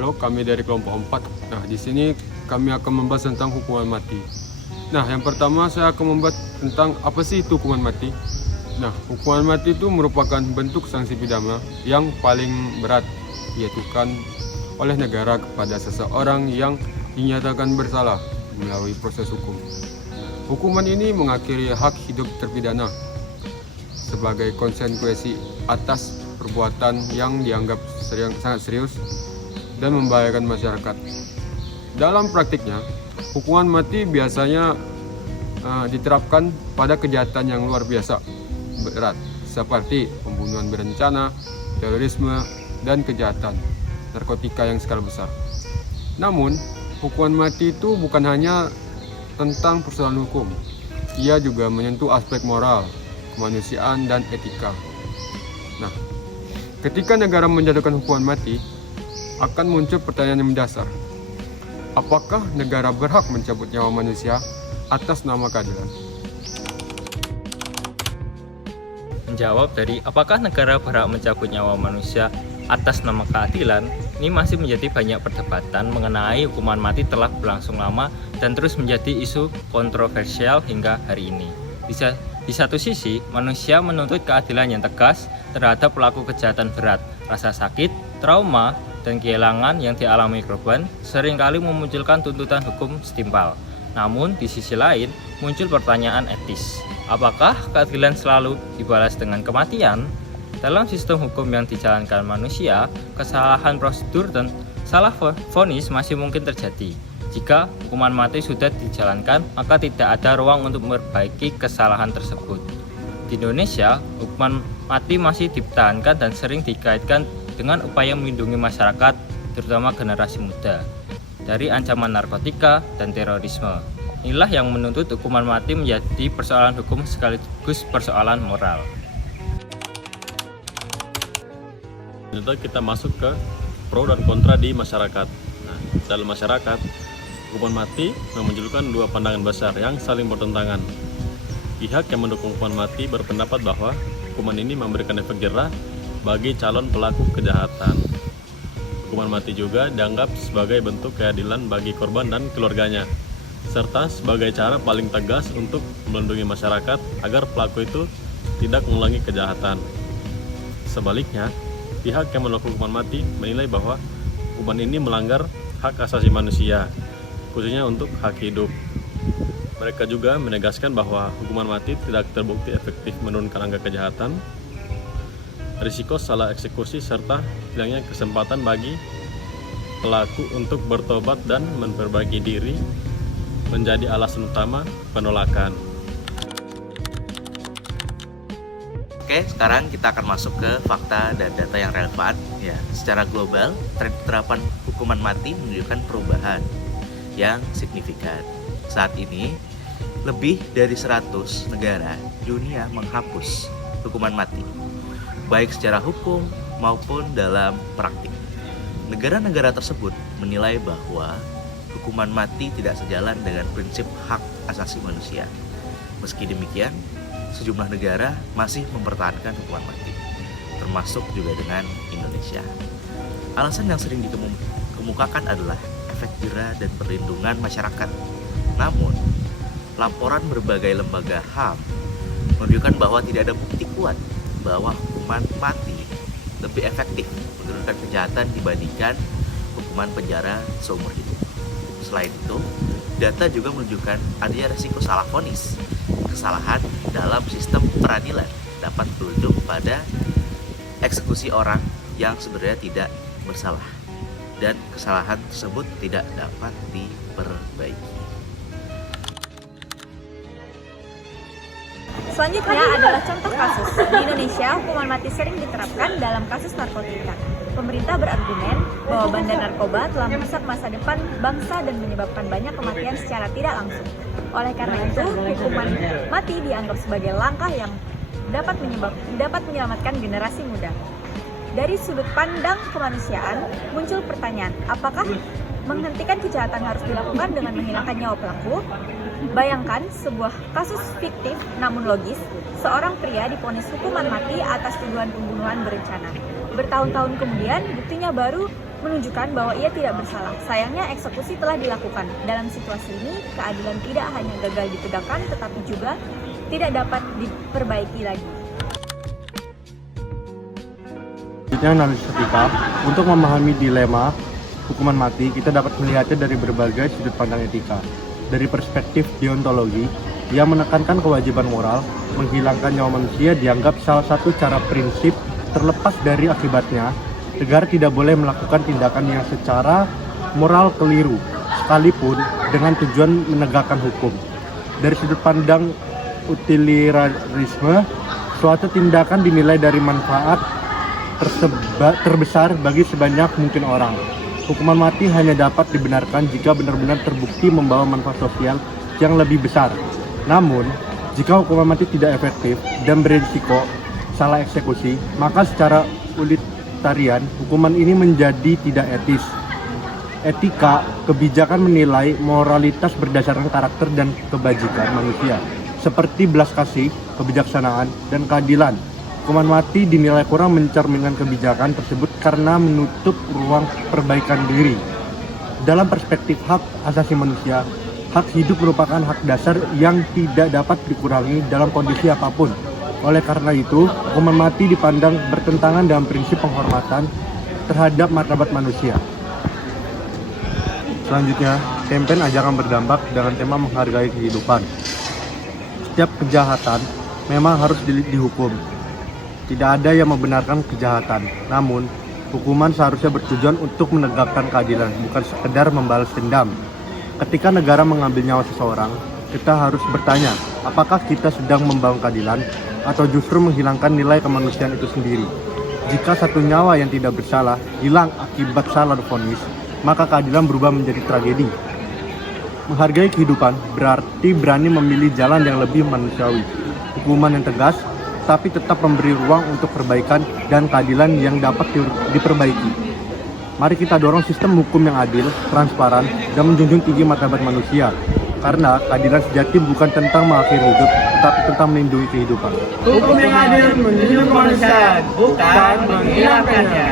Halo, kami dari kelompok 4. Nah, di sini kami akan membahas tentang hukuman mati. Nah, yang pertama saya akan membahas tentang apa sih itu hukuman mati. Nah, hukuman mati itu merupakan bentuk sanksi pidana yang paling berat dijatuhkan oleh negara kepada seseorang yang dinyatakan bersalah melalui proses hukum. Hukuman ini mengakhiri hak hidup terpidana sebagai konsekuensi atas perbuatan yang dianggap sangat serius dan membahayakan masyarakat. Dalam praktiknya, hukuman mati biasanya diterapkan pada kejahatan yang luar biasa berat seperti pembunuhan berencana, terorisme, dan kejahatan narkotika yang skala besar. Namun, hukuman mati itu bukan hanya tentang persoalan hukum. Ia juga menyentuh aspek moral, kemanusiaan, dan etika. Nah, ketika negara menjatuhkan hukuman mati, akan muncul pertanyaan yang mendasar. Apakah negara berhak mencabut nyawa manusia atas nama keadilan? Menjawab dari apakah negara berhak mencabut nyawa manusia atas nama keadilan, ini masih menjadi banyak perdebatan mengenai hukuman mati telah berlangsung lama dan terus menjadi isu kontroversial hingga hari ini. Di satu sisi, manusia menuntut keadilan yang tegas terhadap pelaku kejahatan berat. Rasa sakit, trauma, dan kehilangan yang dialami korban seringkali memunculkan tuntutan hukum setimpal. Namun, di sisi lain, muncul pertanyaan etis. Apakah keadilan selalu dibalas dengan kematian? Dalam sistem hukum yang dijalankan manusia, kesalahan prosedur dan salah vonis masih mungkin terjadi. Jika hukuman mati sudah dijalankan, maka tidak ada ruang untuk memperbaiki kesalahan tersebut. Di Indonesia, hukuman mati masih dipertahankan dan sering dikaitkan dengan upaya melindungi masyarakat, terutama generasi muda, dari ancaman narkotika dan terorisme. Inilah yang menuntut hukuman mati menjadi persoalan hukum sekaligus persoalan moral. Ternyata kita masuk ke pro dan kontra di masyarakat. Nah, dalam masyarakat, hukuman mati memunculkan dua pandangan besar yang saling bertentangan. Pihak yang mendukung hukuman mati berpendapat bahwa hukuman ini memberikan efek jerah bagi calon pelaku kejahatan. Hukuman mati juga dianggap sebagai bentuk keadilan bagi korban dan keluarganya, serta sebagai cara paling tegas untuk melindungi masyarakat agar pelaku itu tidak mengulangi kejahatan. Sebaliknya, pihak yang menolak hukuman mati menilai bahwa hukuman ini melanggar hak asasi manusia, khususnya untuk hak hidup. Mereka juga menegaskan bahwa hukuman mati tidak terbukti efektif menurunkan angka kejahatan, risiko salah eksekusi, serta hilangnya kesempatan bagi pelaku untuk bertobat dan memperbaiki diri menjadi alasan utama penolakan. Oke, sekarang kita akan masuk ke fakta dan data yang relevan. Ya, secara global, tren penerapan hukuman mati menunjukkan perubahan yang signifikan. Saat ini, lebih dari 100 negara dunia menghapus hukuman mati, baik secara hukum maupun dalam praktik. Negara-negara tersebut menilai bahwa hukuman mati tidak sejalan dengan prinsip hak asasi manusia. Meski demikian, sejumlah negara masih mempertahankan hukuman mati, termasuk juga dengan Indonesia. Alasan yang sering dikemukakan adalah efek jerah dan perlindungan masyarakat. Namun, laporan berbagai lembaga HAM menunjukkan bahwa tidak ada bukti kuat bahwa hukuman mati lebih efektif menurunkan kejahatan dibandingkan hukuman penjara seumur hidup. Selain itu, data juga menunjukkan adanya resiko salah vonis. Kesalahan dalam sistem peradilan dapat berujung pada eksekusi orang yang sebenarnya tidak bersalah, dan kesalahan tersebut tidak dapat diperbaiki. Selanjutnya adalah contoh kasus. Di Indonesia, hukuman mati sering diterapkan dalam kasus narkotika. Pemerintah berargumen bahwa bandar narkoba telah merusak masa depan bangsa dan menyebabkan banyak kematian secara tidak langsung. Oleh karena itu, hukuman mati dianggap sebagai langkah yang dapat menyelamatkan generasi muda. Dari sudut pandang kemanusiaan, muncul pertanyaan, apakah menghentikan kejahatan harus dilakukan dengan menghilangkan nyawa pelaku? Bayangkan sebuah kasus fiktif namun logis, seorang pria divonis hukuman mati atas tuduhan pembunuhan berencana. Bertahun-tahun kemudian, buktinya baru menunjukkan bahwa ia tidak bersalah. Sayangnya eksekusi telah dilakukan. Dalam situasi ini, keadilan tidak hanya gagal ditegakkan, tetapi juga tidak dapat diperbaiki lagi. Selanjutnya analisis etika. Untuk memahami dilema hukuman mati, kita dapat melihatnya dari berbagai sudut pandang etika. Dari perspektif deontologi, yang menekankan kewajiban moral, menghilangkan nyawa manusia dianggap salah satu cara prinsip terlepas dari akibatnya. Negara tidak boleh melakukan tindakan yang secara moral keliru, sekalipun dengan tujuan menegakkan hukum. Dari sudut pandang utilitarisme, suatu tindakan dinilai dari manfaat terbesar bagi sebanyak mungkin orang. Hukuman mati hanya dapat dibenarkan jika benar-benar terbukti membawa manfaat sosial yang lebih besar. Namun, jika hukuman mati tidak efektif dan berisiko salah eksekusi, maka secara utilitarian hukuman ini menjadi tidak etis. Etika kebijakan menilai moralitas berdasarkan karakter dan kebajikan manusia, seperti belas kasih, kebijaksanaan, dan keadilan. Hukuman mati dinilai kurang mencerminkan kebijakan tersebut karena menutup ruang perbaikan diri. Dalam perspektif hak asasi manusia, hak hidup merupakan hak dasar yang tidak dapat dikurangi dalam kondisi apapun. Oleh karena itu, hukuman mati dipandang bertentangan dengan prinsip penghormatan terhadap martabat manusia. Selanjutnya, kampanye ajakan berdampak dengan tema menghargai kehidupan. Setiap kejahatan memang harus dihukum. Tidak ada yang membenarkan kejahatan, namun hukuman seharusnya bertujuan untuk menegakkan keadilan, bukan sekedar membalas dendam. Ketika negara mengambil nyawa seseorang, kita harus bertanya, apakah kita sedang membangun keadilan atau justru menghilangkan nilai kemanusiaan itu sendiri? Jika satu nyawa yang tidak bersalah hilang akibat salah vonis, maka keadilan berubah menjadi tragedi. Menghargai kehidupan berarti berani memilih jalan yang lebih manusiawi. Hukuman yang tegas, tapi tetap memberi ruang untuk perbaikan dan keadilan yang dapat diperbaiki. Mari kita dorong sistem hukum yang adil, transparan, dan menjunjung tinggi martabat manusia. Karena keadilan sejati bukan tentang mengakhiri hidup, tetapi tentang melindungi kehidupan. Hukum yang adil melindungi kemanusiaan, bukan menghilangkannya.